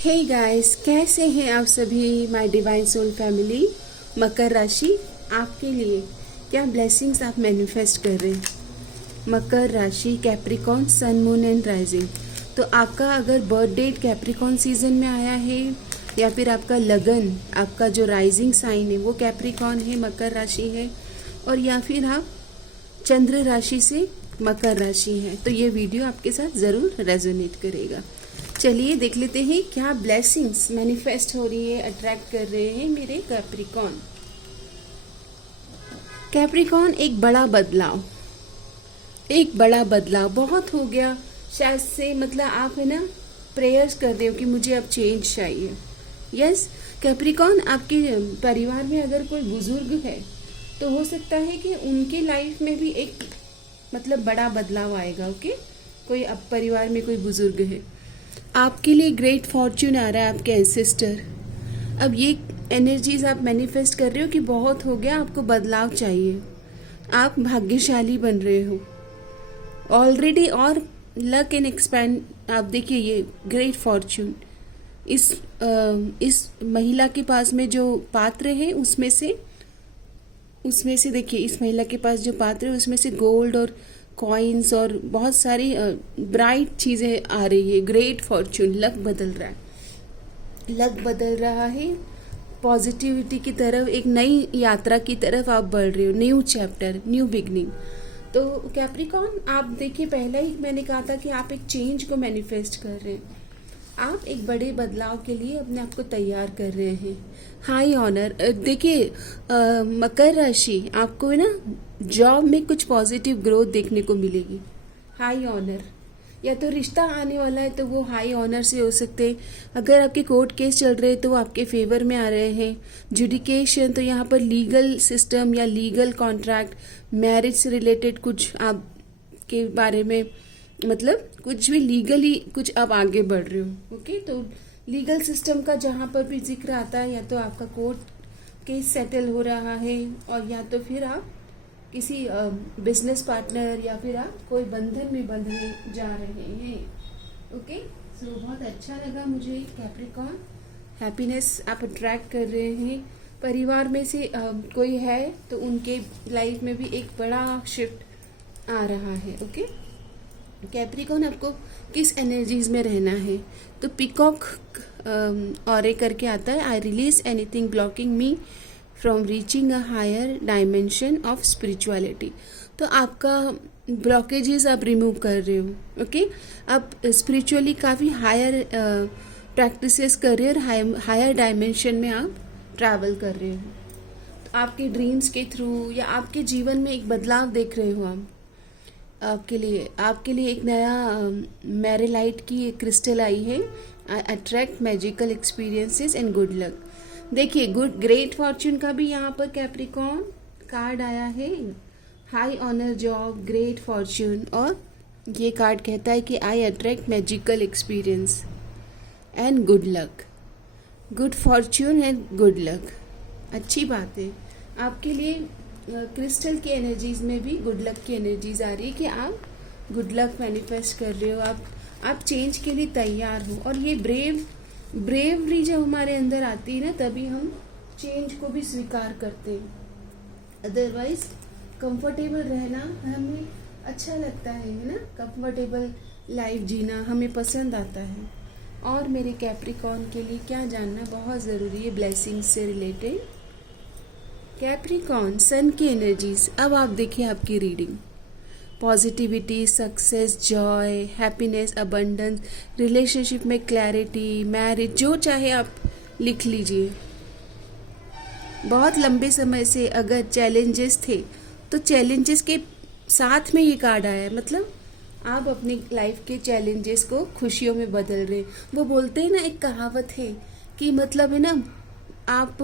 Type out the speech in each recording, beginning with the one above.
Hey guys, कैसे हैं आप सभी माय डिवाइन सोल फैमिली। मकर राशि आपके लिए क्या ब्लेसिंग्स आप मैनिफेस्ट कर रहे हैं। मकर राशि, Capricorn, sun, moon and rising. तो आपका अगर बर्थ डेट कैप्रिकॉन सीजन में आया है या फिर आपका लगन, आपका जो राइजिंग साइन है वो कैप्रिकॉन है, मकर राशि है, और या फिर आप चंद्र राशि से मकर राशि है, तो ये वीडियो आपके साथ ज़रूर रेजोनेट करेगा। चलिए देख लेते हैं क्या ब्लेसिंग्स मैनिफेस्ट हो रही है, अट्रैक्ट कर रहे हैं मेरे कैप्रिकॉन। कैप्रिकॉन, एक बड़ा बदलाव बहुत हो गया शायद से, मतलब आप है ना प्रेयर्स कर रहे हो कि मुझे अब चेंज चाहिए। यस कैप्रिकॉन, आपके परिवार में अगर कोई बुजुर्ग है तो हो सकता है कि उनके लाइफ में भी एक मतलब बड़ा बदलाव आएगा। ओके, कोई अब परिवार में कोई बुजुर्ग है, आपके लिए ग्रेट फॉर्च्यून आ रहा है, आपके एंसेस्टर। अब ये एनर्जीज आप मैनिफेस्ट कर रहे हो कि बहुत हो गया, आपको बदलाव चाहिए, आप भाग्यशाली बन रहे हो ऑलरेडी। और लक एंड एक्सपैंड, आप देखिए ये ग्रेट फॉर्च्यून, इस महिला के पास में जो पात्र है उसमें से देखिए, इस महिला के पास जो पात्र है उसमें से गोल्ड और कॉइन्स और बहुत सारी ब्राइट चीज़ें आ रही है। ग्रेट फॉर्च्यून, लक बदल रहा है पॉजिटिविटी की तरफ, एक नई यात्रा की तरफ आप बढ़ रहे हो, न्यू चैप्टर, न्यू बिगनिंग। तो कैप्रिकॉन, आप देखिए पहले ही मैंने कहा था कि आप एक चेंज को मैनिफेस्ट कर रहे हैं, आप एक बड़े बदलाव के लिए अपने आप को तैयार कर रहे हैं। हाई ऑनर, देखिए मकर राशि, आपको है ना जॉब में कुछ पॉजिटिव ग्रोथ देखने को मिलेगी। हाई ऑनर, या तो रिश्ता आने वाला है तो वो हाई ऑनर से हो सकते हैं। अगर आपके कोर्ट केस चल रहे हैं तो वो आपके फेवर में आ रहे हैं। जुडिकेशन, तो यहाँ पर लीगल सिस्टम या लीगल कॉन्ट्रैक्ट, मैरिज से रिलेटेड कुछ आपके बारे में, मतलब कुछ भी लीगली कुछ आप आगे बढ़ रहे हो। ओके, तो लीगल सिस्टम का जहाँ पर भी जिक्र आता है, या तो आपका कोर्ट केस सेटल हो रहा है, और या तो फिर आप किसी बिजनेस पार्टनर या फिर आप कोई बंधन में बंधने जा रहे हैं। ओके, सो बहुत अच्छा लगा मुझे कैप्रिकॉन, हैप्पीनेस आप अट्रैक्ट कर रहे हैं। परिवार में से कोई है तो उनके लाइफ में भी एक बड़ा शिफ्ट आ रहा है। ओके कैप्रिकॉन, आपको किस एनर्जीज में रहना है, तो पिकॉक ऑरे करके आता है। I release anything blocking me from reaching a higher dimension of spirituality. तो आपका ब्लॉकेजेस आप रिमूव कर रहे हो। ओके, आप स्पिरिचुअली काफ़ी हायर प्रैक्टिसेस कर रहे हो और हायर डायमेंशन में आप ट्रैवल कर रहे हो। तो आपके ड्रीम्स के थ्रू या आपके जीवन में एक बदलाव देख रहे हो आप। आपके लिए एक नया मैरिलाइट की एक क्रिस्टल आई है। I attract magical experiences and good luck. देखिए ग्रेट फॉर्च्यून का भी यहाँ पर कैप्रिकॉन कार्ड आया है। High honour, job, great fortune, और ये कार्ड कहता है कि I attract magical experience and good luck. Good fortune and good luck, अच्छी बात है आपके लिए। क्रिस्टल की एनर्जीज में भी गुड लक की एनर्जीज आ रही है कि आप गुड लक मैनिफेस्ट कर रहे हो, आप चेंज के लिए तैयार हो। और ये ब्रेवरी जब हमारे अंदर आती है ना, तभी हम चेंज को भी स्वीकार करते हैं। अदरवाइज कंफर्टेबल रहना हमें अच्छा लगता है ना, कंफर्टेबल लाइफ जीना हमें पसंद आता है। और मेरे कैप्रिकॉन के लिए क्या जानना बहुत ज़रूरी है ब्लेसिंग्स से रिलेटेड। कैप्रिकॉन, सन की एनर्जीज, अब आप देखिए आपकी reading. Positivity, success, Joy, happiness, abundance, relationship में क्लैरिटी, मैरिज, जो चाहे आप लिख लीजिए। बहुत लंबे समय से अगर चैलेंजेस थे तो चैलेंजेस के साथ में ये कार्ड आया है, मतलब आप अपनी लाइफ के चैलेंजेस को खुशियों में बदल रहे। वो बोलते हैं ना, एक कहावत है कि मतलब है ना, आप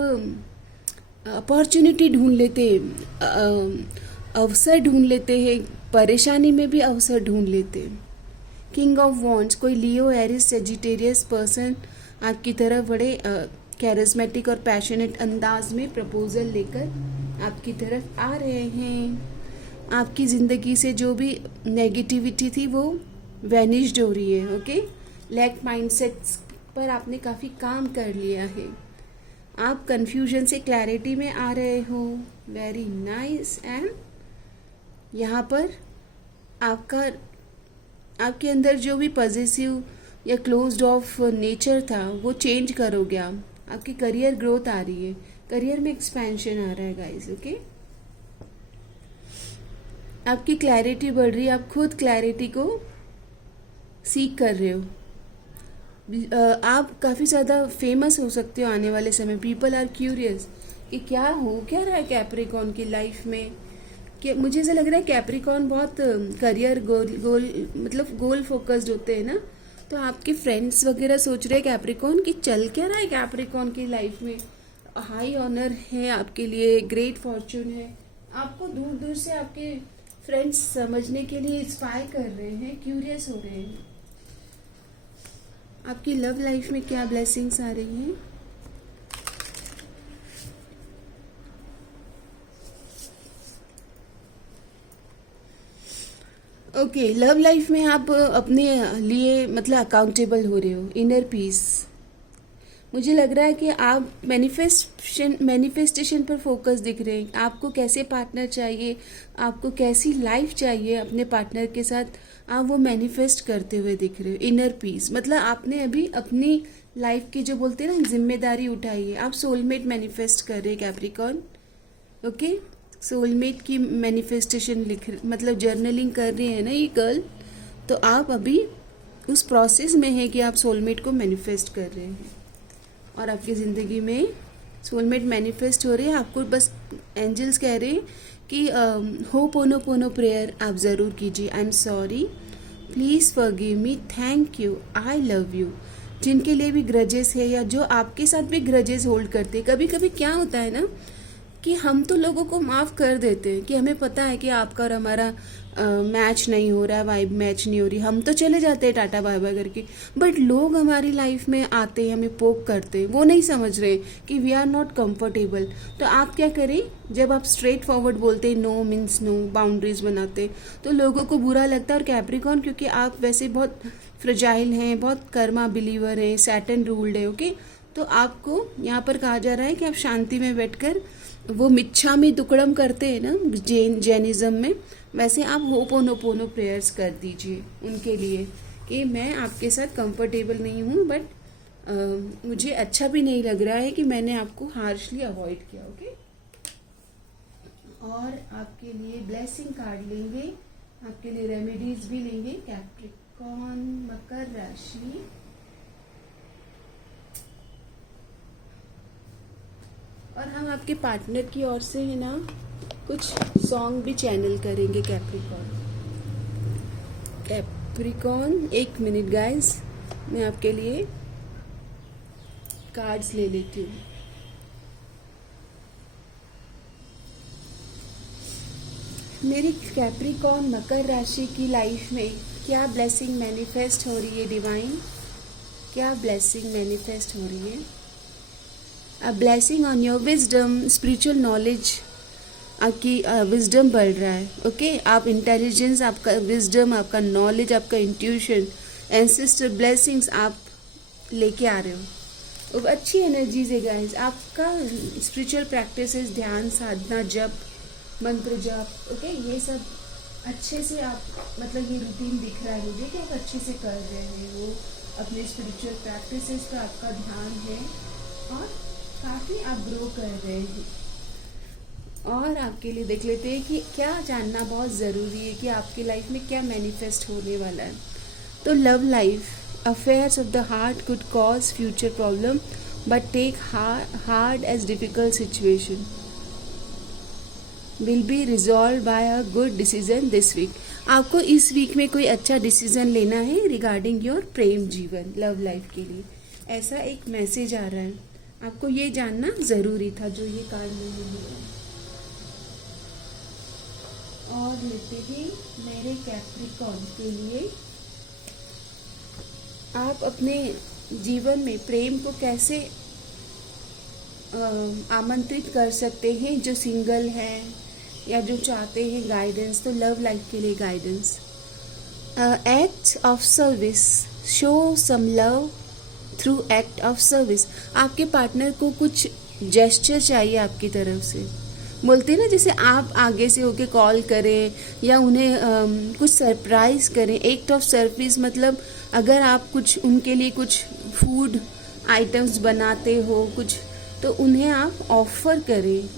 अपॉर्चुनिटी ढूंढ लेते हैं, अवसर ढूंढ लेते हैं, परेशानी में भी अवसर ढूंढ लेते हैं। किंग ऑफ वॉन्ड्स, कोई लियो, एरिस, सेजिटेरियस पर्सन आपकी तरफ बड़े कैरिस्मेटिक और पैशनेट अंदाज में प्रपोजल लेकर आपकी तरफ आ रहे हैं। आपकी ज़िंदगी से जो भी नेगेटिविटी थी वो वैनिश्ड हो रही है। ओके, लैक माइंडसेट्स पर आपने काफ़ी काम कर लिया है। आप कंफ्यूजन से क्लैरिटी में आ रहे हो। Very nice. एंड यहाँ पर आपका आपके अंदर जो भी पॉजिटिव या क्लोज्ड ऑफ नेचर था वो चेंज करोगे आप। आपकी करियर ग्रोथ आ रही है, करियर में एक्सपेंशन आ रहा है गाइस। ओके, आपकी क्लैरिटी बढ़ रही है, आप खुद क्लैरिटी को सीख कर रहे हो। आप काफ़ी ज़्यादा फेमस हो सकते हो आने वाले समय। पीपल आर क्यूरियस कि क्या हो क्या रहा है कैप्रिकॉर्न की लाइफ में। कि मुझे ऐसा लग रहा है कैप्रिकॉर्न बहुत करियर गोल मतलब गोल फोकस्ड होते हैं ना। तो आपके फ्रेंड्स वगैरह सोच रहे हैं कैप्रिकॉर्न कि चल क्या रहा है कैप्रिकॉर्न की लाइफ में। हाई ऑनर है आपके लिए, ग्रेट फॉर्चून है। आपको दूर दूर से आपके फ्रेंड्स समझने के लिए इंस्पायर कर रहे हैं, क्यूरियस हो रहे हैं। आपकी लव लाइफ में क्या ब्लेसिंग्स आ रही हैं। ओके, लव लाइफ में आप अपने लिए मतलब अकाउंटेबल हो रहे हो। इनर पीस, मुझे लग रहा है कि आप मैनिफेस्टेशन पर फोकस दिख रहे हैं। आपको कैसे पार्टनर चाहिए, आपको कैसी लाइफ चाहिए अपने पार्टनर के साथ, आप वो मैनिफेस्ट करते हुए दिख रहे हो। इनर पीस मतलब आपने अभी अपनी लाइफ की जो बोलते हैं ना जिम्मेदारी उठाई है। आप सोलमेट मैनिफेस्ट कर रहे हैं कैप्रिकॉर्न। ओके, सोलमेट की मैनिफेस्टेशन लिख मतलब जर्नलिंग कर रही है ना ये गर्ल। तो आप अभी उस प्रोसेस में है कि आप सोलमेट को मैनिफेस्ट कर रहे हैं और आपकी ज़िंदगी में सोलमेट मैनिफेस्ट हो रहे हैं। आपको बस एंजल्स कह रहे हैं कि होपोनोपोनो प्रेयर आप ज़रूर कीजिए। I am sorry, please forgive me, thank you, I love you. जिनके लिए भी ग्रजेस है या जो आपके साथ भी ग्रजेस होल्ड करते हैं। कभी कभी क्या होता है ना कि हम तो लोगों को माफ़ कर देते हैं कि हमें पता है कि आपका और हमारा मैच नहीं हो रहा है, वाइब मैच नहीं हो रही, हम तो चले जाते हैं टाटा बाय बाय करके। बट लोग हमारी लाइफ में आते हैं, हमें पोक करते हैं, वो नहीं समझ रहे कि वी आर नॉट कंफर्टेबल। तो आप क्या करें, जब आप स्ट्रेट फॉरवर्ड बोलते हैं नो मीन्स नो, बाउंड्रीज बनाते तो लोगों को बुरा लगता है। और कैप्रिकॉर्न क्योंकि आप वैसे बहुत फ्रजाइल हैं, बहुत कर्मा बिलीवर हैं, सैटर्न रूल्ड है। ओके, तो आपको यहाँ पर कहा जा रहा है कि आप शांति में बैठकर वो मिच्छामी दुक्कड़म करते हैं ना जैनिज्म में, वैसे आप होपोनोपोनो प्रेयर्स कर दीजिए उनके लिए कि मैं आपके साथ कंफर्टेबल नहीं हूँ, बट मुझे अच्छा भी नहीं लग रहा है कि मैंने आपको हार्शली अवॉइड किया। ओके, और आपके लिए ब्लेसिंग कार्ड लेंगे, आपके लिए रेमेडीज भी लेंगे। कैप्रिकॉर्न मकर राशि, और हम आपके पार्टनर की ओर से है ना कुछ सॉन्ग भी चैनल करेंगे। कैप्रिकॉर्न एक मिनट गाइस, मैं आपके लिए कार्ड्स ले लेती हूँ। मेरी कैप्रिकॉर्न मकर राशि की लाइफ में क्या ब्लेसिंग मैनिफेस्ट हो रही है डिवाइन, क्या ब्लेसिंग मैनिफेस्ट हो रही है। A blessing on your wisdom, spiritual knowledge, आपकी विजडम बढ़ रहा है। ओके, आप इंटेलिजेंस, आपका विजडम, आपका नॉलेज, आपका इंट्यूशन, एंसेस्टर ब्लेसिंग्स आप लेके आ रहे हो। अब अच्छी एनर्जीज है गाइस। आपका स्पिरिचुअल प्रैक्टिसेस, ध्यान साधना, जप, मंत्र जप, ओके, ये सब अच्छे से आप मतलब ये रूटीन दिख रहा है मुझे कि आप अच्छे से कर रहे हैं। वो अपने स्पिरिचुअल प्रैक्टिसेस पे आपका ध्यान है और काफ़ी आप ग्रो कर रहे हैं। और आपके लिए देख लेते हैं कि क्या जानना बहुत ज़रूरी है कि आपकी लाइफ में क्या मैनिफेस्ट होने वाला है। तो love life, affairs of the heart could cause future problem but take hard as difficult situation will be resolve by a good decision this week. आपको इस वीक में कोई अच्छा डिसीजन लेना है रिगार्डिंग योर प्रेम जीवन, लव लाइफ के लिए। ऐसा एक मैसेज आ रहा है, आपको ये जानना ज़रूरी था जो ये कार्ड मैंने लिया। और लेते हैं मेरे कैप्रिकॉर्न के लिए, आप अपने जीवन में प्रेम को कैसे आमंत्रित कर सकते हैं, जो सिंगल हैं या जो चाहते हैं गाइडेंस। तो लव लाइफ के लिए guidance, act of service, show some love through act of service. आपके पार्टनर को कुछ जेस्चर चाहिए आपकी तरफ से। बोलते हैं ना, जैसे आप आगे से होके कॉल करें या उन्हें कुछ सरप्राइज करें। एक्ट ऑफ सर्विस मतलब अगर आप कुछ उनके लिए कुछ फूड आइटम्स बनाते हो कुछ, तो उन्हें आप ऑफर करें,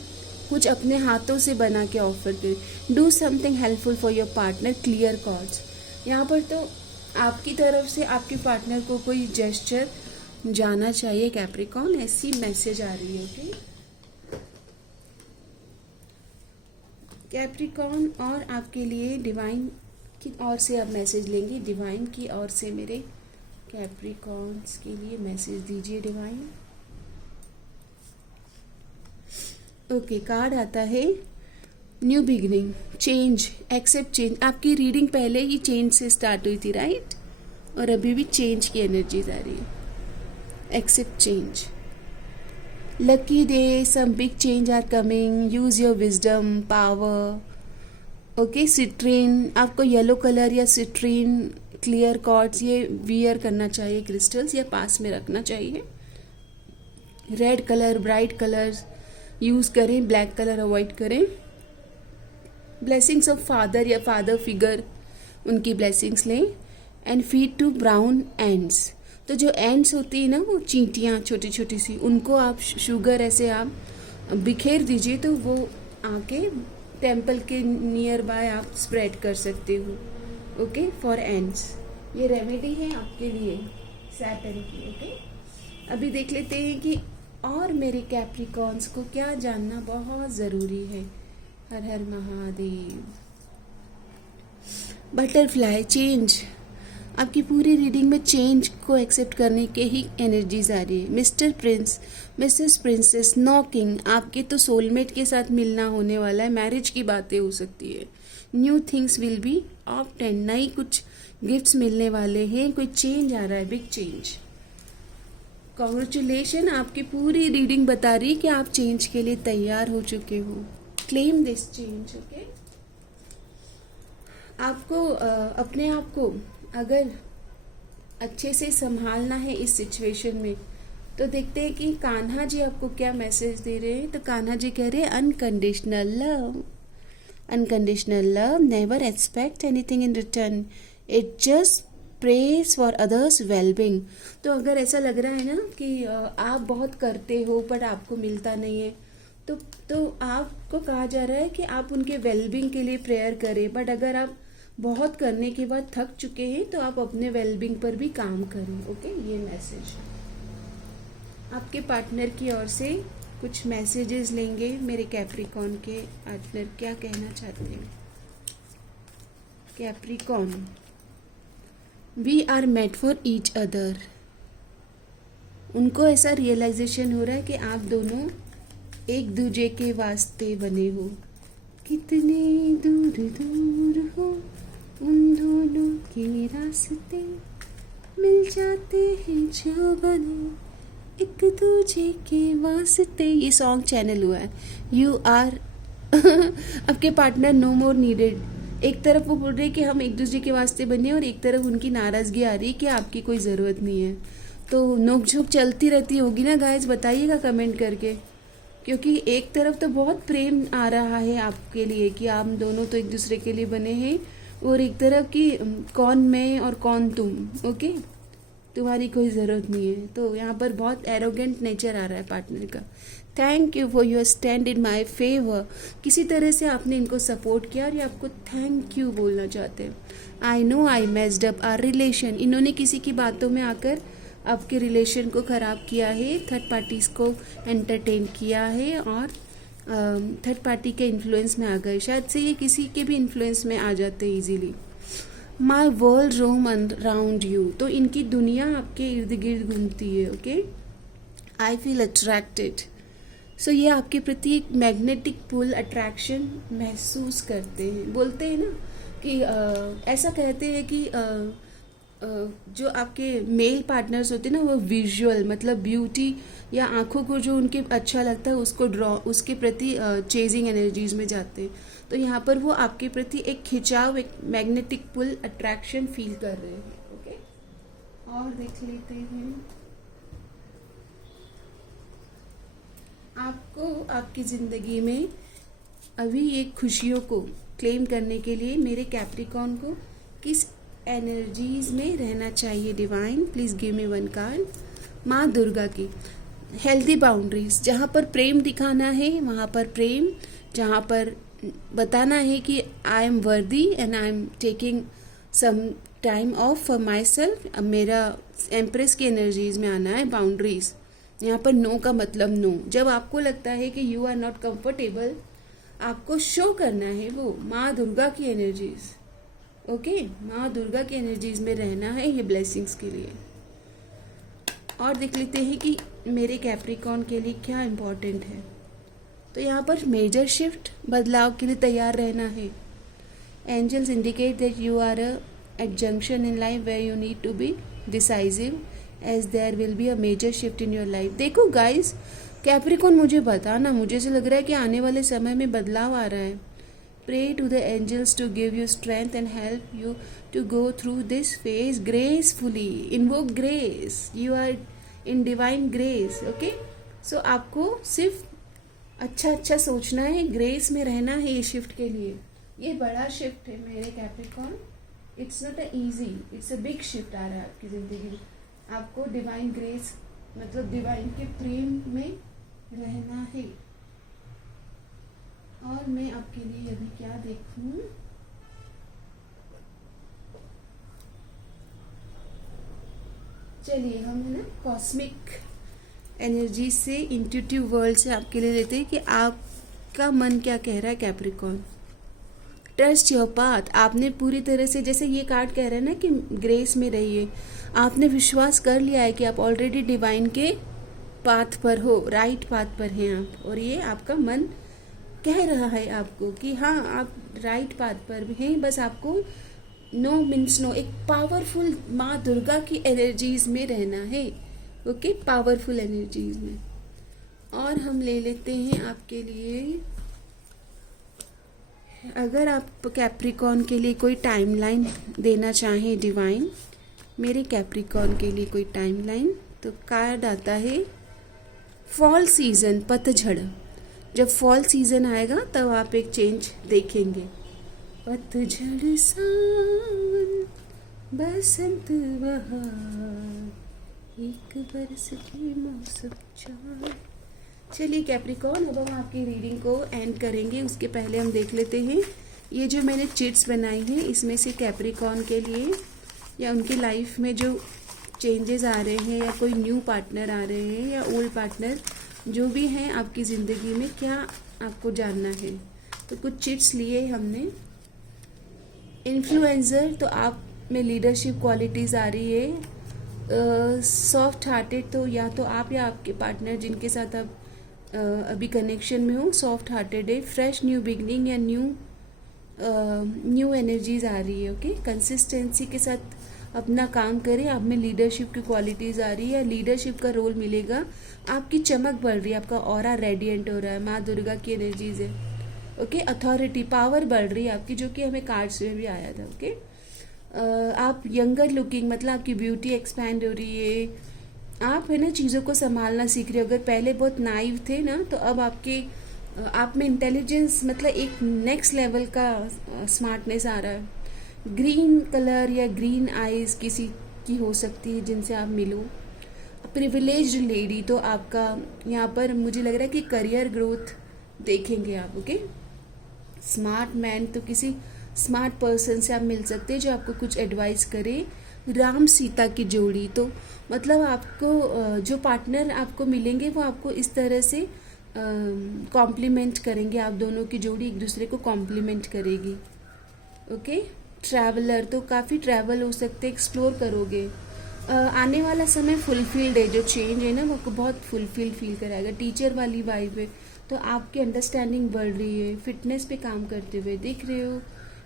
कुछ अपने हाथों से बना के ऑफर करें। Do something helpful for your partner, clear calls. यहाँ पर तो आपकी तरफ से आपके पार्टनर को कोई जेस्चर जाना चाहिए कैप्रिकॉर्न, ऐसी मैसेज आ रही है। ओके कैप्रिकॉर्न, और आपके लिए डिवाइन की ओर से आप मैसेज लेंगे। डिवाइन की ओर से मेरे कैप्रिकॉर्न्स के लिए मैसेज दीजिए डिवाइन। ओके कार्ड आता है new beginning, change, accept change. आपकी रीडिंग पहले ही चेंज से स्टार्ट हुई थी, राइट? और अभी भी चेंज की एनर्जीज आ रही है। Accept change, lucky day, some big change are coming, use your wisdom, power. Okay citrine, आपको येलो कलर या सिट्रीन क्लियर कॉर्ड्स ये वियर करना चाहिए, क्रिस्टल्स या पास में रखना चाहिए। Red colour, bright colours use करें, ब्लैक कलर अवॉइड करें। ब्लेसिंग्स ऑफ फादर या फादर फिगर, उनकी ब्लेसिंग्स लें। And feed to brown ants, तो जो एंड्स होती है ना वो चींटियाँ छोटी छोटी सी, उनको आप शुगर ऐसे आप बिखेर दीजिए तो वो आके टेम्पल के नियर बाय आप स्प्रेड कर सकते हो। ओके फॉर एंड्स, ये रेमेडी है आपके लिए सैटर्न की। ओके अभी देख लेते हैं कि और मेरे कैप्रिकॉर्न्स को क्या जानना बहुत ज़रूरी है। हर हर महादेव। बटरफ्लाई, चेंज, आपकी पूरी रीडिंग में चेंज को एक्सेप्ट करने के ही एनर्जीज आ रही है। Mister Prince, Mrs princess, knocking, आपके तो सोलमेट के साथ मिलना होने वाला है, मैरिज की बातें हो सकती है। New things will be obtained, नई कुछ गिफ्ट्स मिलने वाले हैं, कोई चेंज आ रहा है, बिग चेंज। कॉन्ग्रेचुलेशन, आपकी पूरी रीडिंग बता रही है कि आप चेंज के लिए तैयार हो चुके हो। Claim this change. ओके आपको अपने आप को अगर अच्छे से संभालना है इस सिचुएशन में, तो देखते हैं कि कान्हा जी आपको क्या मैसेज दे रहे हैं। तो कान्हा जी कह रहे हैं unconditional love, unconditional love, never expect anything in return, it just praise for others wellbeing. तो अगर ऐसा लग रहा है ना कि आप बहुत करते हो पर आपको मिलता नहीं है, तो आपको कहा जा रहा है कि आप उनके वेलबिंग के लिए प्रेयर करें। बट अगर आप बहुत करने के बाद थक चुके हैं तो आप अपने वेलबिंग पर भी काम करें। ओके ये मैसेज आपके पार्टनर की ओर से कुछ मैसेजेस लेंगे। मेरे कैप्रिकॉर्न के पार्टनर क्या कहना चाहते हैं। Capricorn, we are made for each other. उनको ऐसा रियलाइजेशन हो रहा है कि आप दोनों एक दूजे के वास्ते बने हो। कितने दूर दूर हो उन दोनों के रास्ते, मिल जाते हैं जो बने एक दूजे के वास्ते। ये सॉन्ग चैनल हुआ है। यू आर आपके पार्टनर नो मोर नीडेड। एक तरफ वो बोल रहे हैं कि हम एक दूसरे के वास्ते बने, और एक तरफ उनकी नाराज़गी आ रही है कि आपकी कोई ज़रूरत नहीं है। तो नोक-झोंक चलती रहती होगी ना गाइस, बताइएगा कमेंट करके, क्योंकि एक तरफ तो बहुत प्रेम आ रहा है आपके लिए कि आप दोनों तो एक दूसरे के लिए बने हैं, और एक तरफ कि कौन मैं और कौन तुम। ओके तुम्हारी कोई ज़रूरत नहीं है। तो यहाँ पर बहुत एरोगेंट नेचर आ रहा है पार्टनर का। Thank you for your stand in my favour. किसी तरह से आपने इनको सपोर्ट किया और ये आपको थैंक यू बोलना चाहते हैं। I know I messed up our relation. इन्होंने किसी की बातों में आकर आपके रिलेशन को ख़राब किया है, थर्ड पार्टीज़ को एंटरटेन किया है, और थर्ड पार्टी के इन्फ्लुएंस में आ गए। शायद से ये किसी के भी इन्फ्लुएंस में आ जाते हैं easily. My world roam around you, तो इनकी दुनिया आपके इर्द गिर्द घूमती है। Okay I feel attracted. So ये आपके प्रति एक मैग्नेटिक पुल, अट्रैक्शन महसूस करते हैं। बोलते हैं ना कि ऐसा कहते हैं कि जो आपके मेल पार्टनर्स होते हैं ना, वो विजुअल मतलब ब्यूटी या आंखों को जो उनके अच्छा लगता है उसको उसके प्रति चेजिंग एनर्जीज में जाते हैं। तो यहाँ पर वो आपके प्रति एक खिंचाव, एक मैग्नेटिक पुल, अट्रैक्शन फील कर रहे हैं। ओके और देख लेते हैं आपको आपकी ज़िंदगी में अभी ये खुशियों को क्लेम करने के लिए मेरे कैप्रिकॉन को किस एनर्जीज में रहना चाहिए? Divine please give me one card. माँ दुर्गा की हेल्दी बाउंड्रीज, जहाँ पर प्रेम दिखाना है वहाँ पर प्रेम, जहाँ पर बताना है कि I am worthy and I am taking some time off for myself. अब मेरा एम्प्रेस की एनर्जीज में आना है बाउंड्रीज। यहाँ पर नो का मतलब नो। जब आपको लगता है कि यू आर नॉट कंफर्टेबल, आपको शो करना है वो माँ दुर्गा की एनर्जीज। ओके, माँ दुर्गा की एनर्जीज में रहना है ये ब्लेसिंग्स के लिए। और देख लेते हैं कि मेरे कैप्रिकॉन के लिए क्या इम्पोर्टेंट है। तो यहाँ पर मेजर शिफ्ट, बदलाव के लिए तैयार रहना है। Angels indicate that you are at junction in life where you need to be decisive as there will be a major shift in your life। देखो गाइस, कैप्रिकॉन मुझे बताना, मुझे ऐसा लग रहा है कि आने वाले समय में बदलाव आ रहा है। Pray to the angels to give you strength and help you to go through this phase gracefully। Invoke grace, you are in divine grace। okay? So आपको सिर्फ अच्छा सोचना है, ग्रेस में रहना है ये शिफ्ट के लिए। ये बड़ा शिफ्ट है मेरे Capricorn. It's not a easy, it's a big shift आ रहा है आपकी ज़िंदगी में। आपको डिवाइन ग्रेस मतलब डिवाइन के प्रेम में रहना है। और मैं आपके लिए अभी क्या देखूं? चलिए हम है ना कॉस्मिक एनर्जी से, इंट्यूटिव वर्ल्ड से आपके लिए लेते हैं कि आपका मन क्या कह रहा है कैप्रिकॉन। Trust your path. आपने पूरी तरह से, जैसे ये कार्ड कह रहा है ना कि ग्रेस में रहिए, आपने विश्वास कर लिया है कि आप ऑलरेडी डिवाइन के पाथ पर हो, राइट पाथ पर हैं आप। और ये आपका मन कह रहा है आपको कि हाँ आप राइट पाथ पर हैं, बस आपको नो मीन्स नो, एक पावरफुल माँ दुर्गा की एनर्जीज में रहना है। ओके, पावरफुल एनर्जीज में। और हम ले लेते हैं आपके लिए, अगर आप कैप्रिकॉन के लिए कोई टाइमलाइन देना चाहें डिवाइन, मेरे कैप्रिकॉन के लिए कोई टाइमलाइन, तो कार्ड आता है फॉल सीजन, पतझड़। जब फॉल सीजन आएगा तब आप एक चेंज देखेंगे। पतझड़ सावन बसंत बहार, एक बरस की मौसम चार। चलिए कैप्रिकॉन, अब हम आपकी रीडिंग को एंड करेंगे। उसके पहले हम देख लेते हैं ये जो मैंने चिट्स बनाई हैं, इसमें से कैप्रिकॉन के लिए या उनकी लाइफ में जो चेंजेस आ रहे हैं, या कोई न्यू पार्टनर आ रहे हैं, या ओल्ड पार्टनर जो भी हैं आपकी ज़िंदगी में, क्या आपको जानना है। तो कुछ चिट्स लिए हमने। इन्फ्लुएंसर, तो आप में लीडरशिप क्वालिटीज़ आ रही है। सॉफ्ट हार्टेड, तो या तो आप या आपके पार्टनर जिनके साथ आप अभी कनेक्शन में हो, सॉफ्ट हार्टेड है। फ्रेश न्यू बिगनिंग या न्यू एनर्जीज आ रही है। ओके, कंसिस्टेंसी के साथ अपना काम करें। आप में लीडरशिप की क्वालिटीज़ आ रही है, लीडरशिप का रोल मिलेगा। आपकी चमक बढ़ रही है, आपका ऑरा रेडिएंट हो रहा है, माँ दुर्गा की एनर्जीज है। ओके, अथॉरिटी, पावर बढ़ रही है आपकी, जो कि हमें कार्ड्स में भी आया था। ओके, आप यंगर लुकिंग, मतलब आपकी ब्यूटी एक्सपैंड हो रही है। आप है ना चीज़ों को संभालना सीख रहे हो। अगर पहले बहुत नाइव थे ना, तो अब आप में इंटेलिजेंस, मतलब एक नेक्स्ट लेवल का स्मार्टनेस आ रहा है। ग्रीन कलर या ग्रीन आईज किसी की हो सकती है जिनसे आप मिलो। प्रिविलेज्ड लेडी, तो आपका यहाँ पर मुझे लग रहा है कि करियर ग्रोथ देखेंगे आप। ओके, स्मार्ट मैन, तो किसी स्मार्ट पर्सन से आप मिल सकते हैं जो आपको कुछ एडवाइस करे। राम सीता की जोड़ी, तो मतलब आपको जो पार्टनर आपको मिलेंगे वो आपको इस तरह से कॉम्प्लीमेंट करेंगे। आप दोनों की जोड़ी एक दूसरे को कॉम्प्लीमेंट करेगी। ओके, ट्रैवलर, तो काफ़ी ट्रैवल हो सकते, एक्सप्लोर करोगे। आने वाला समय फुलफिल्ड है, जो चेंज है ना वो आपको बहुत फुलफिल फील कराएगा। टीचर वाली वाइब है, तो आपकी अंडरस्टैंडिंग बढ़ रही है। फिटनेस पे काम करते हुए दिख रहे हो।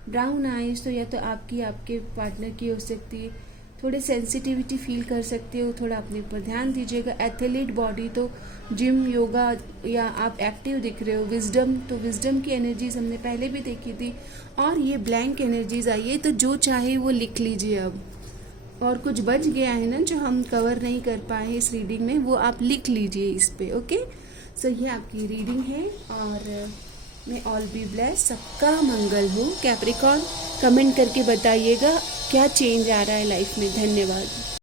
ब्राउन आइज, तो या तो आपकी आपके पार्टनर की हो सकती है। थोड़े सेंसिटिविटी फील कर सकते हो, थोड़ा अपने ऊपर ध्यान दीजिएगा। एथलीट बॉडी, तो जिम, योगा, या आप एक्टिव दिख रहे हो। विजडम, तो विजडम की एनर्जीज हमने पहले भी देखी थी। और ये ब्लैंक एनर्जीज आई है, तो जो चाहे वो लिख लीजिए अब। और कुछ बच गया है ना जो हम कवर नहीं कर पाए इस रीडिंग में, वो आप लिख लीजिए इस पे। ओके, सो ये आपकी रीडिंग है और मैं ऑल बी ब्लेस, सबका मंगल हो। कैप्रिकॉन कमेंट करके बताइएगा क्या चेंज आ रहा है लाइफ में। धन्यवाद।